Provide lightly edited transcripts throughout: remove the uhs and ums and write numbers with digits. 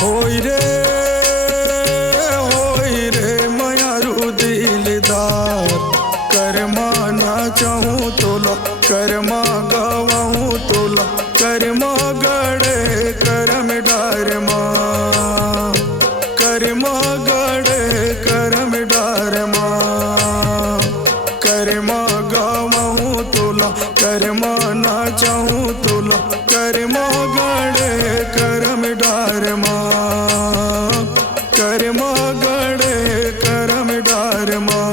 होई रे मयारू दिलदार, करमा ना चाहूँ तोला, करमा गवाहूँ तोला, करमा गड़े करम डार माँ, करमा गड़े करम डार माँ, करमा गवाहूँ तोला, करमा ना चाहूँ तोला, करमा गड़े करम डार माँ, करमा गड़े करम डार माँ।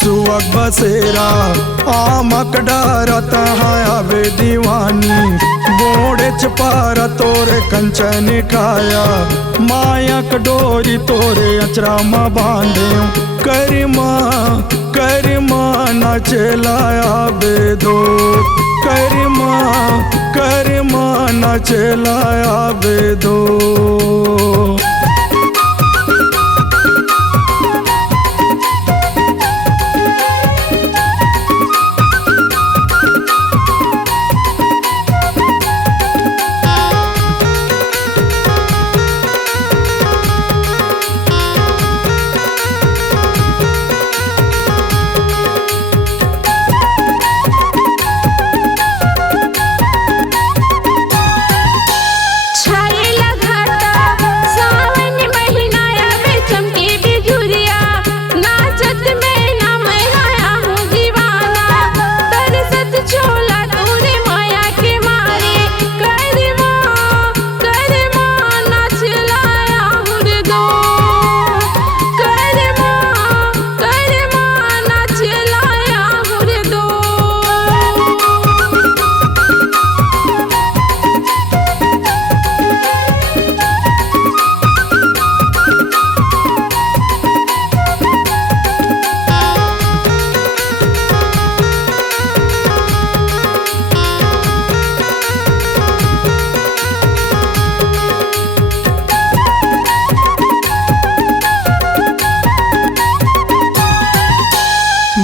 सुवक बसेरा आमक डारत आवे दीवानी, बोड़े चपारा तोरे कंचन काया, मायक डोरी तोरे अचरा मा बांधे, करिमा करिमा ना चलाया बेदो, करिमा करिमा ना चलाया बेदो।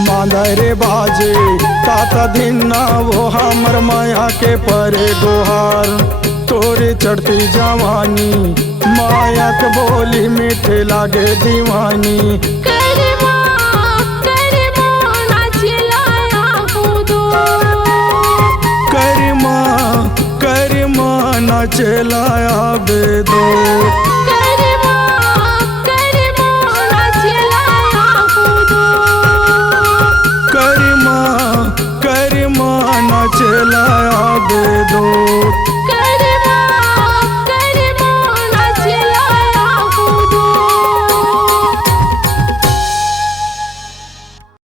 मांदरे बाजे ताता धिन्ना वो हमर माया के परे गोहार, तोरे चढ़ती जवानी माया के बोली मीठे लागे दीवानी, करिमा ना चलाया कूदो, करिमा करिमा ना चलाया बेदो।